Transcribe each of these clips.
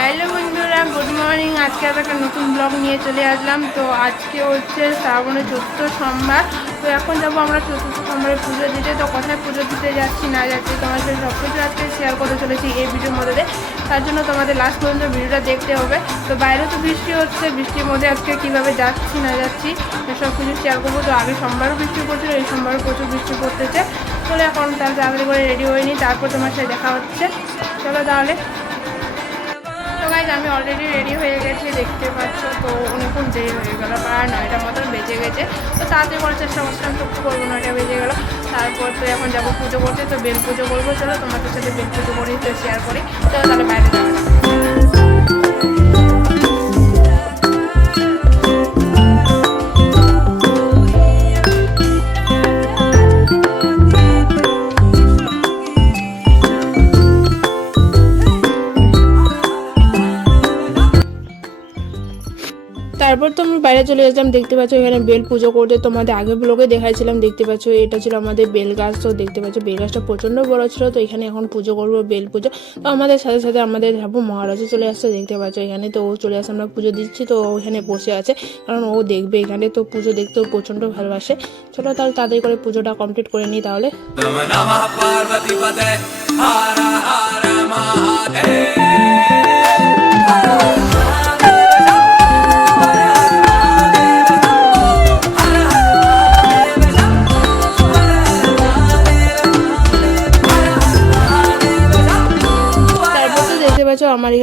Hello বন্ধুরা good morning আজকে আর একটা নতুন ব্লগ নিয়ে চলে আসলাম। তো আজকে হচ্ছে শ্রাবণের চতুর্থ সোমবার। তো এখন যাব আমরা চতুর্থ সোমবারে পুজো দিতে। তো কোথায় পুজো দিতে যাচ্ছি না যাচ্ছি তোমার সাথে সব কিছু আজকে শেয়ার করতে চলেছি এই ভিডিওর মধ্যে তার জন্য তোমাদের লাস্ট পর্যন্ত ভিডিওটা দেখতে হবে। তো বাইরে তো বৃষ্টি হচ্ছে, বৃষ্টির মধ্যে আজকে কীভাবে যাচ্ছি, না যাচ্ছি সব কিছু শেয়ার করব। তো আগে সোমবারও বৃষ্টি পড়ছিল, এই সোমবারও প্রচুর বৃষ্টি পড়তেছে। চলো এখন তাহলে তাড়াতাড়ি করে রেডি হয়নি তারপর তোমার সাথে দেখা হচ্ছে। চলো তাহলে। গাইজ আমি অলরেডি রেডি হয়ে গেছি, দেখতে পাচ্ছ তো, অনেকক্ষণ দেরি হয়ে গেলো, প্রায় নয়টার মতন বেজে গেছে। তো তাড়াতাড়ি করার চেষ্টা করছিলাম তো করব নয়টা বেজে গেলো। তারপর তো এখন যাব পুজো করতে, তো বেল পুজো করব, চলো তোমাদের সাথে বেল পুজো করি, তো শেয়ার করি তো তাহলে বাইরে যাব আসলাম দেখতে পাচ্ছ এখানে বেল পুজো করতে। তোমাদের আগে ব্লগে দেখাইছিলাম, দেখতে পাচ্ছ এটা ছিল আমাদের বেল গাছ। তো দেখতে পাচ্ছ বেল গাছটা প্রচণ্ড বড় ছিল, তো এখানে এখন পুজো করব, বেল পুজো। তো আমাদের সাথে সাথে আমাদের যাব মহারাজও চলে আসছে, দেখতে পাচ্ছ এখানে। তো ও চলে আসে আমরা পুজো দিচ্ছি, তো ও এখানে বসে আছে, কারণ ও দেখবে এখানে। তো পুজো দেখতে ও প্রচণ্ড ভালোবাসে। চলো তাহলে তাড়াতাড়ি করে পুজোটা কমপ্লিট করে নিই তাহলে।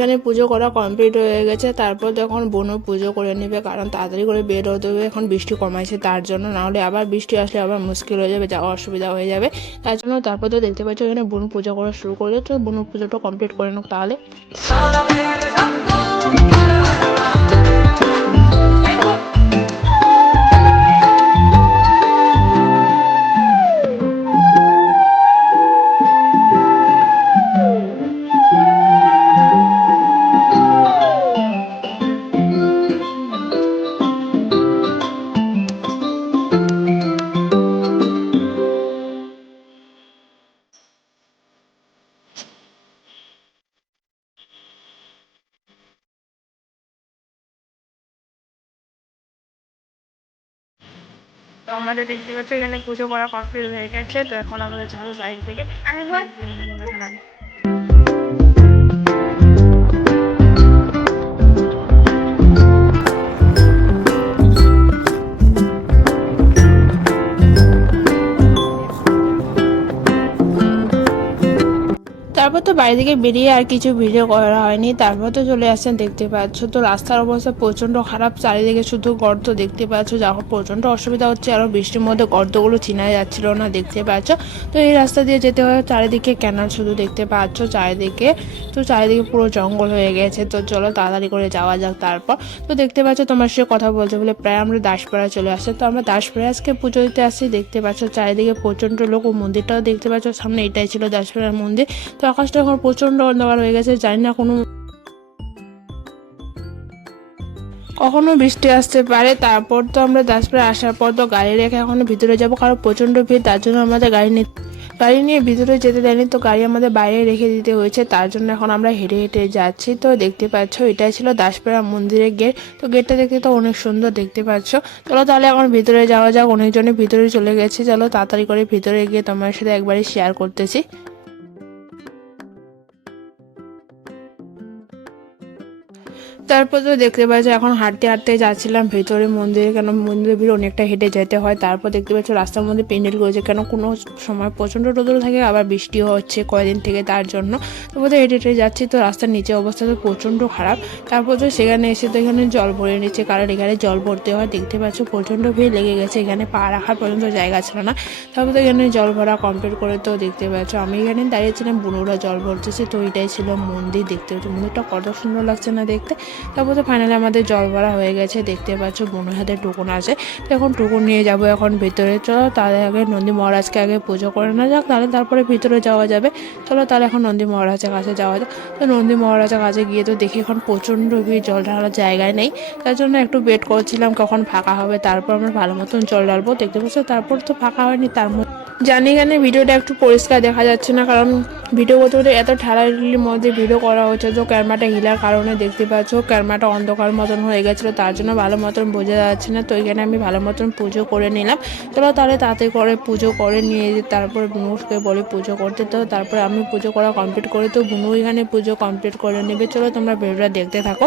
এখানে পুজো করা কমপ্লিট হয়ে গেছে। তারপর যখন বোনও পুজো করে নেবে, কারণ তাড়াতাড়ি করে বের হতে হবে। এখন বৃষ্টি কমাইছে তার জন্য নাহলে আবার বৃষ্টি আসলে আবার মুশকিল হয়ে যাবে, যাওয়া অসুবিধা হয়ে যাবে। তার জন্য তারপর তো দেখতে পাচ্ছ এখানে বোন পুজো করা শুরু করলে। তো বোন পুজোটা কমপ্লিট করে নোক তাহলে। আমাদের দেখতে পাচ্ছি এখানে পুজো করা কমপ্লিট হয়ে গেছে তো এখন আমাদের যাব বাইরে থেকে তো বাড়ি থেকে বেরিয়ে আর কিছু ভিডিও করা হয়নি। তারপর তো চলে আসছেন, দেখতে পাচ্ছ তো রাস্তার অবস্থা প্রচণ্ড খারাপ। চারিদিকে শুধু গর্ত দেখতে পাচ্ছ যখন প্রচণ্ড অসুবিধা হচ্ছে। আরও বৃষ্টির মধ্যে গর্তগুলো চিনা যাচ্ছিল না, দেখতে পাচ্ছ। তো এই রাস্তা দিয়ে যেতে হয়, চারিদিকে ক্যানাল শুধু দেখতে পাচ্ছ, চারিদিকে তো চারিদিকে পুরো জঙ্গল হয়ে গেছে। তো চলো তাড়াতাড়ি করে যাওয়া যাক তারপর। তো দেখতে পাচ্ছ তোমার সাথে কথা বলতে বলে প্রায় আমরা দাসপাড়া চলে আসছে। তো আমরা দাসপাড়া আজকে পুজো দিতে আসছি, দেখতে পাচ্ছ চারিদিকে প্রচণ্ড লোক ও মন্দিরটাও দেখতে পাচ্ছ। সামনে এটাই ছিল দাসপাড়ার মন্দির। তো আকাশটা এখন প্রচণ্ড অন্ধকার হয়ে গেছে, জানি না কোনো কখনো বৃষ্টি আসতে পারে, তারপর তো আমরা দাসপাড়া আসার পর তো গাড়ি রেখে এখন ভিতরে যাব, কারণ প্রচণ্ড ভিড়, তার জন্য আমাদের গাড়ি নিয়ে গাড়ি নিয়ে ভিতরে যেতে দেয়নি, তো গাড়ি আমাদের বাইরে রেখে দিতে হয়েছে, তার জন্য এখন আমরা হেঁটে হেঁটে যাচ্ছি, তো দেখতে পাচ্ছ এটাই ছিল দাসপাড়া মন্দিরের গেট, তো গেটটা দেখতে তো অনেক সুন্দর দেখতে পাচ্ছ, চলো তাহলে এখন ভিতরে যাওয়া যাক অনেকজনের ভিতরে চলে গেছে, চলো তাড়াতাড়ি করে ভিতরে গিয়ে তোমার সাথে একবারই শেয়ার করতেছি। তারপর তো দেখতে পাচ্ছ, এখন হাঁটতে হাঁটতে যাচ্ছিলাম, ভেতরে মন্দিরে কেন মন্দিরের ভিড় অনেকটা হেঁটে যেতে হয়। তারপর দেখতে পাচ্ছ, রাস্তার মধ্যে প্যান্ডেল করেছে, কেন কোনো সময় প্রচণ্ড রোদ্র থাকে, আবার বৃষ্টিও হচ্ছে কয়দিন থেকে তার জন্য। তো হেঁটে হেঁটে যাচ্ছি, তো রাস্তার নিচে অবস্থা তো প্রচণ্ড খারাপ। তারপর তো সেখানে এসে তো এখানে জল ভরে নিচ্ছে, কারণ এখানে জল ভরতে হয়। দেখতে পাচ্ছ, প্রচণ্ড ভিড় লেগে গেছে, এখানে পা রাখার পর্যন্ত জায়গা ছিল না। তারপর তো এখানে জল ভরা কমপ্লিট করে তো দেখতে পাচ্ছ, আমি এখানে দাঁড়িয়েছিলাম, বুনোরা জল ভরতেছে, তো এটাই ছিল মন্দির, দেখতে পাচ্ছ, মন্দিরটা কত সুন্দর লাগছে না দেখতে। তারপর তো ফাইনালি আমাদের জল ভরা হয়ে গেছে, দেখতে পাচ্ছ বোনের হাতে টুকুন আছে। তো এখন টুকুন নিয়ে যাব এখন ভিতরে। চলো তাহলে আগে নন্দী মহারাজকে আগে পুজো করে না যাক, তাহলে তারপরে ভিতরে যাওয়া যাবে। চলো তাহলে এখন নন্দী মহারাজের কাছে যাওয়া যাক। তো নন্দী মহারাজের কাছে গিয়ে তো দেখি এখন প্রচণ্ড ভিড়, জল ঢালার জায়গায় নেই। তার জন্য একটু ওয়েট করছিলাম কখন ফাঁকা হবে, তারপর আমরা ভালো মতন জল ঢালবো, দেখতে পাচ্ছ? তারপর তো ফাঁকা হয়নি, তার মধ্যে জানি জানি ভিডিওটা একটু পরিষ্কার দেখা যাচ্ছে না, কারণ ভিডিও করতে করতে এত ঠালাঠিলির মধ্যে ভিডিও করা হচ্ছে, তো ক্যামেরাটা হিলার কারণে দেখতে পাচ্ছ ক্যামেরাটা অন্ধকার মতন হয়ে গেছিল, তার জন্য ভালো মতন বোঝা যাচ্ছে না। তো এখানে আমি ভালো মতন পুজো করে নিলাম। চলো তাহলে তাতে করে পুজো করে নিয়ে তারপর বুনুকে বলি পুজো করতে। তো তারপরে আমি পুজো করা কমপ্লিট করে। তো বুনু এখানে পুজো কমপ্লিট করে নেবে। চলো তোমরা ভিডিওটা দেখতে থাকো।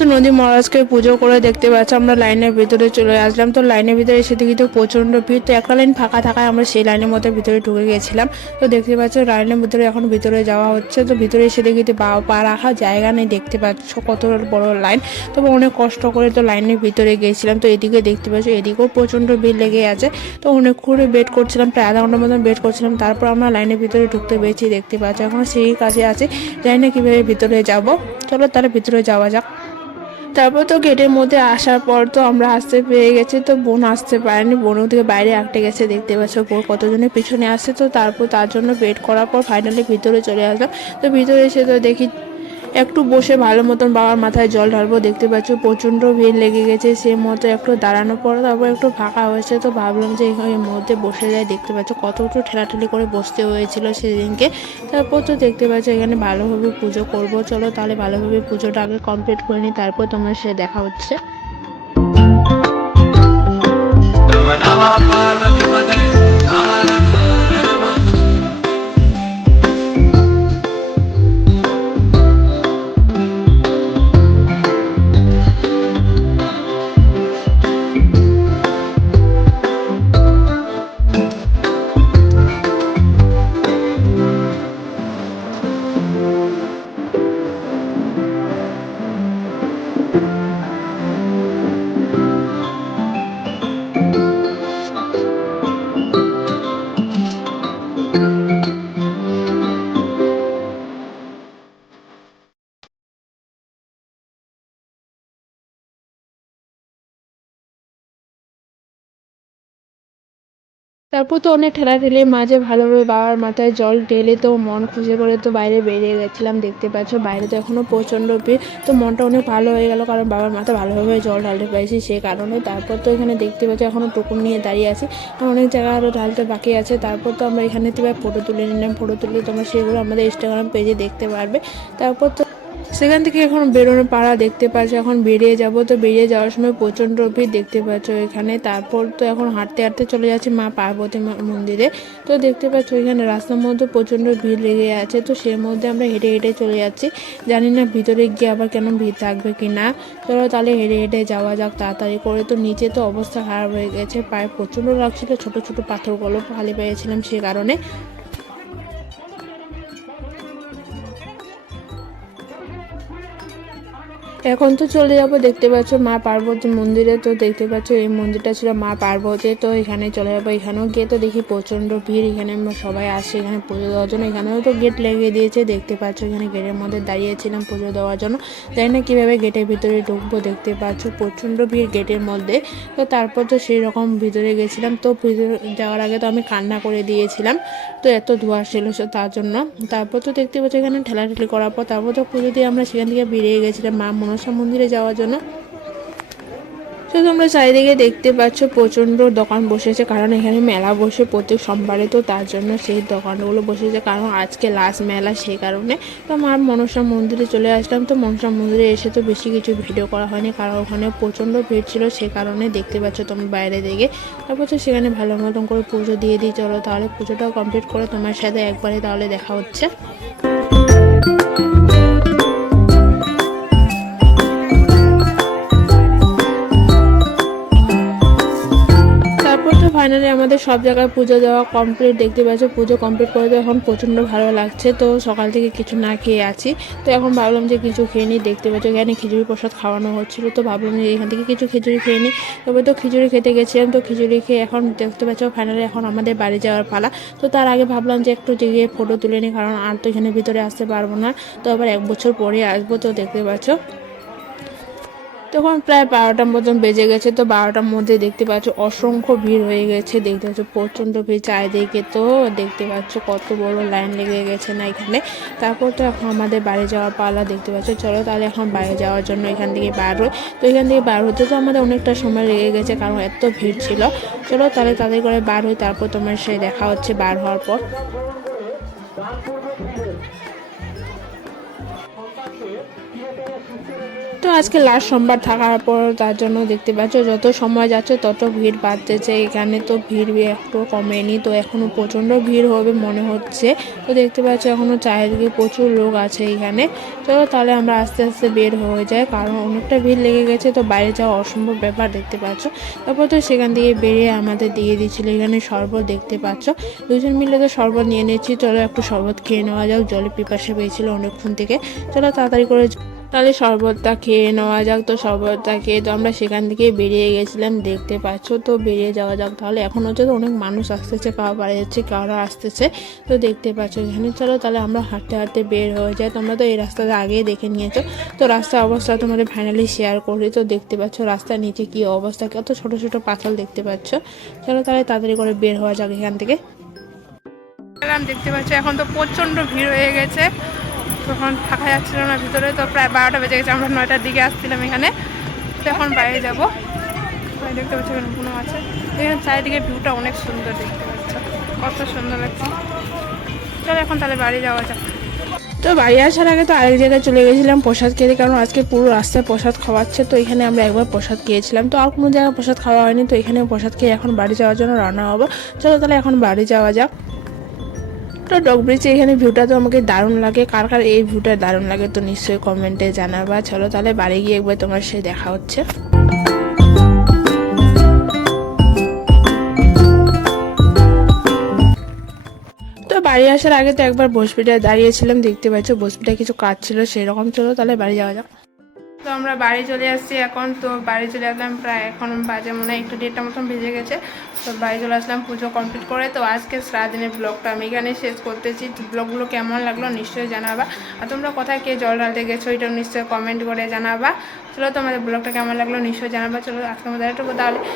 তো নদী মহারাজকে পুজো করে দেখতে পাচ্ছি, আমরা লাইনের ভিতরে চলে আসলাম। তো লাইনের ভিতরে এসে দেখি তো প্রচণ্ড ভিড়। তো একটা লাইন ফাঁকা থাকায় আমরা সেই লাইনের মধ্যে ভিতরে ঢুকে গেছিলাম। তো দেখতে পাচ্ছ, লাইনের ভিতরে এখন ভিতরে যাওয়া হচ্ছে। তো ভিতরে এসে দেখি তো পা পা রাখা জায়গা নেই, দেখতে পাচ্ছ কত বড় লাইন। তবে অনেক কষ্ট করে তো লাইনের ভিতরে গেছিলাম। তো এদিকে দেখতে পাচ্ছ, এদিকেও প্রচণ্ড ভিড় লেগে আছে। তো অনেক করে ওয়েট করছিলাম, প্রায় আধা ঘণ্টার মতন বেট করছিলাম। তারপর আমরা লাইনের ভিতরে ঢুকতে পেরেছি, দেখতে পাচ্ছ। এখন সেই কাছে আছে। জানি না কীভাবে ভিতরে যাব। চলো তাহলে ভিতরে যাওয়া যাক। তারপর তো গেটের মধ্যে আসার পর তো আমরা আসতে পেয়ে গেছি, তো বোন আসতে পারেনি। বোন ওদিকে বাইরে আটকে গেছে, দেখতে পাচ্ছ বোন কতজনের পিছনে আসছে। তো তারপর তার জন্য ওয়েট করার পর ফাইনালি ভিতরে চলে আসলাম। তো ভিতরে এসে তো দেখি একটু বসে ভালো মতন বাবার মাথায় জল ঢালবো, দেখতে পাচ্ছ প্রচণ্ড ভিড় লেগে গেছে, সে মতো একটু দাঁড়ানোর পর তারপর একটু ফাঁকা হয়েছে, তো ভাবলাম যে এর মধ্যে বসে যায় দেখতে পাচ্ছ কত একটু ঠেলাঠেলি করে বসতে হয়েছিল সেদিনকে, তারপর তো দেখতে পাচ্ছ এখানে ভালোভাবে পুজো করব, চলো তাহলে ভালোভাবে পুজোটা আগে কমপ্লিট করে নিই, তারপর তোমার সে দেখা হচ্ছে। তারপর তো অনেক ঠেলা ঠেলাঠেলির মাঝে ভালোভাবে বাবার মাথায় জল ঢেলে তো মন খুশি করে তো বাইরে বেরিয়ে গেছিলাম, দেখতে পাচ্ছ বাইরে তো এখনও প্রচণ্ড ভিড়, তো মনটা অনেক ভালো হয়ে গেল কারণ বাবার মাথায় ভালোভাবে জল ঢালতে পেরেছি সেই কারণে। তারপর তো এখানে দেখতে পাচ্ছ এখনও টুকুন নিয়ে দাঁড়িয়ে আছি, আর অনেক জায়গা আরও ঢালতে বাকি আছে। তারপর তো আমরা এখানে থেকে ফটো তুলে নিলাম ফটো তুলে তোমরা সেগুলো আমাদের ইনস্টাগ্রাম পেজে দেখতে পারবে। তারপর তো সেখান থেকে এখন বেরোনো পাড়া দেখতে পাচ্ছ, এখন বেরিয়ে যাব। তো বেরিয়ে যাওয়ার সময় প্রচণ্ড ভিড় দেখতে পাচ্ছ এখানে। তারপর তো এখন হাঁটতে হাঁটতে চলে যাচ্ছি মা পার্বতী মন্দিরে। তো দেখতে পাচ্ছ এখানে রাস্তার মধ্যে প্রচণ্ড ভিড় লেগে আছে। তো সেই মধ্যে আমরা হেঁটে হেঁটে চলে যাচ্ছি। জানি না ভিতরে গিয়ে আবার কেন ভিড় থাকবে কি না। চলো তাহলে হেঁটে হেঁটে যাওয়া যাক তাড়াতাড়ি করে। তো নিচে তো অবস্থা খারাপ হয়ে গেছে। পায়ে প্রচণ্ড লাগছিল। ছোট ছোট পাথরগুলো খালি পেয়েছিলাম সে কারণে। এখন তো চলে যাব, দেখতে পাচ্ছ মা পার্বতী মন্দিরে, তো দেখতে পাচ্ছ এই মন্দিরটা ছিল মা পার্বতী, তো এখানে চলে যাব। এখানেও গিয়ে তো দেখি প্রচণ্ড ভিড়, এখানে সবাই আসে, এখানে পুজো দেওয়ার জন্য। এখানেও তো গেট লাগিয়ে দিয়েছে, দেখতে পাচ্ছ এখানে গেটের মধ্যে দাঁড়িয়েছিলাম পুজো দেওয়ার জন্য। তাই না কীভাবে গেটের ভিতরে ঢুকবো, দেখতে পাচ্ছ প্রচণ্ড ভিড় গেটের মধ্যে। তো তারপর তো সেই রকম ভিতরে গেছিলাম, তো ভিতরে যাওয়ার আগে তো আমি কান্না করে দিয়েছিলাম, তো এত ধোয়া ছিল তার জন্য। তারপর তো দেখতে পাচ্ছ এখানে ঠেলাঠেলি করার পর তারপর তো পুজো দিয়ে আমরা সেখান থেকে বেরিয়ে গেছিলাম। মা মনসা মন্দিরে যাওয়ার জন্য। তো তোমরা চারিদিকে দেখতে পাচ্ছ, প্রচণ্ড দোকান বসেছে, কারণ এখানে মেলা বসে প্রত্যেক সোমবারে তো তার জন্য সেই দোকানগুলো বসেছে, কারণ আজকে লাস্ট মেলা সেই কারণে। তো আমার মনসা মন্দিরে চলে আসলাম, তো মনসা মন্দিরে এসে তো বেশি কিছু ভিডিও করা হয়নি, কারণ ওখানে প্রচণ্ড ভিড় ছিল, সে কারণে দেখতে পাচ্ছ তুমি বাইরে দিকে তারপর তো সেখানে ভালো মতন করে পুজো দিয়ে দিই, চলো তাহলে পুজোটাও কমপ্লিট করে তোমার সাথে একবারে তাহলে দেখা হচ্ছে। আমাদের সব জায়গায় পুজো দেওয়া কমপ্লিট দেখতে পাচ্ছ পুজো কমপ্লিট করে তো এখন প্রচণ্ড ভালো লাগছে, তো সকাল থেকে কিছু না খেয়ে আছি। তো এখন ভাবলাম যে কিছু খেয়ে নিই, দেখতে পাচ্ছ এখানে খিচুড়ি প্রসাদ খাওয়ানো হচ্ছিল, তো ভাবলাম যে এখান থেকে কিছু খিচুড়ি খেয়ে নিই। তবে তো খিচুড়ি খেতে গেছিলাম, তো খিচুড়ি খেয়ে এখন দেখতে পাচ্ছ ফাইনালি এখন আমাদের বাড়ি যাওয়ার পালা। তো তার আগে ভাবলাম যে একটু গিয়ে ফটো তুলে নিই, কারণ আর তো এখানে ভিতরে আসতে পারব না, তো আবার এক বছর পরে আসব, তো দেখতে পাচ্ছ। তখন প্রায় বারোটার মতন বেজে গেছে, তো বারোটার মধ্যে দেখতে পাচ্ছ অসংখ্য ভিড় হয়ে গেছে। দেখতে পাচ্ছ প্রচণ্ড ভিড়, চারিদিকে তো দেখতে পাচ্ছ কত বড় লাইন লেগে গেছে না এখানে। তারপর তো এখন আমাদের বাড়ি যাওয়ার পালা দেখতে পাচ্ছ। চলো তাহলে এখন বাইরে যাওয়ার জন্য এখান থেকে বার হই। তো এখান থেকে বার হতে তো আমাদের অনেকটা সময় লেগে গেছে, কারণ এত ভিড় ছিল। চলো তাহলে তাদের করে বার হই, তারপর তোমার সে দেখা হচ্ছে বার হওয়ার পর। তো আজকে লাস্ট সোমবার থাকার পর তার জন্য দেখতে পাচ্ছ, যত সময় যাচ্ছে তত ভিড় বাড়তেছে। এখানে তো ভিড় একটু কমেনি, তো এখনও প্রচণ্ড ভিড় হবে মনে হচ্ছে। তো দেখতে পাচ্ছ এখনও চারিদিকে প্রচুর লোক আছে এখানে। চলো তাহলে আমরা আস্তে আস্তে বের হয়ে যাই, কারণ অনেকটা ভিড় লেগে গেছে, তো বাইরে যাওয়া অসম্ভব ব্যাপার দেখতে পাচ্ছ। তারপর তো সেখান থেকে বেরিয়ে আমাদের দিয়ে দিচ্ছিল এখানে শরবত দেখতে পাচ্ছ। দুজন মিলে তো শরবত নিয়ে নিচ্ছি, চলো একটু শরবত খেয়ে নেওয়া যাক। জলে পিপাসা পেয়েছিল অনেকক্ষণ থেকে। চলো তাড়াতাড়ি করে তাহলে শরবতটা খেয়ে নেওয়া যাক। তো শরবতটা খেয়ে তো আমরা সেখান থেকে বেরিয়ে গেছিলাম, দেখতে পাচ্ছ তো বেরিয়ে যাওয়া যাক। তাহলে এখন হচ্ছে তো অনেক মানুষ আসতেছে কারও বাড়ি যাচ্ছে, কারও আসতেছে, তো দেখতে পাচ্ছ এখানে। চলো তাহলে আমরা হাঁটতে হাঁটতে বের হয়ে যাই। তোমরা তো এই রাস্তাটা আগেই দেখে নিয়েছো। তো রাস্তার অবস্থা তোমাদের ফাইনালি শেয়ার করি। তো দেখতে পাচ্ছ রাস্তার নিচে কি অবস্থা, কত ছোট ছোট পাথর দেখতে পাচ্ছ। চলো তাহলে তাড়াতাড়ি করে বের হওয়া যাক এখান থেকে। দেখতে পাচ্ছ এখন তো প্রচণ্ড ভিড় হয়ে গেছে। তখন থাকা যাচ্ছিল না ভিতরে, তো প্রায় বারোটা বেজে গেছে। আমরা নয়টার দিকে আসছিলাম এখানে। তো এখন বাইরে যাব। দেখতে পাচ্ছি এখানে কোনো আছে। এখানে চারিদিকে ভিউটা অনেক সুন্দর দেখতে পাচ্ছ। কত সুন্দর লাগছে। চলো এখন তাহলে বাড়ি যাওয়া যাক। তো বাড়ি আসার আগে তো আরেক জায়গায় চলে গেছিলাম প্রসাদ খেতে, কারণ আজকে পুরো রাস্তায় প্রসাদ খাওয়াচ্ছে, তো এখানে আমরা একবার প্রসাদ খেয়েছিলাম। তো আর কোনো জায়গায় প্রসাদ খাওয়া হয়নি, তো এখানে প্রসাদ খেয়ে এখন বাড়ি যাওয়ার জন্য রান্না হব। চলো তাহলে এখন বাড়ি যাওয়া যাক। তো ডগ ব্রিজে এখানে ভিউটা তো আমাকে দারুণ লাগে। কার কার এই ভিউটা দারুণ লাগে তো নিশ্চয়ই কমেন্টে জানাবা। চলো তাহলে বাড়ি গিয়ে একবার তোমার সে দেখা হচ্ছে। তো বাড়ি আসার আগে তো একবার বসপিটায় দাঁড়িয়েছিলাম, দেখতে পাচ্ছ বসপিটায় কিছু কাজ ছিল, সেরকম। চলো তাহলে বাড়ি যাওয়া যাক। তো আমরা বাড়ি চলে আসছি এখন। তো বাড়ি চলে আসলাম প্রায় এখন বাজে মনে হয় একটু ডেটটা মতন ভেজে গেছে। তো বাড়ি চলে আসলাম পুজো কমপ্লিট করে। তো আজকে সারাদিনের ব্লগটা আমি এখানে শেষ করতেছি। ব্লগগুলো কেমন লাগল নিশ্চয়ই জানাবা। আর তোমরা কোথায় কে জল ঢালতে গেছো এটাও নিশ্চয়ই কমেন্ট করে জানাবা। চলো তোমাদের ব্লগটা কেমন লাগল নিশ্চয়ই জানাবা। চলো আজকে আমাদের একটু তাহলে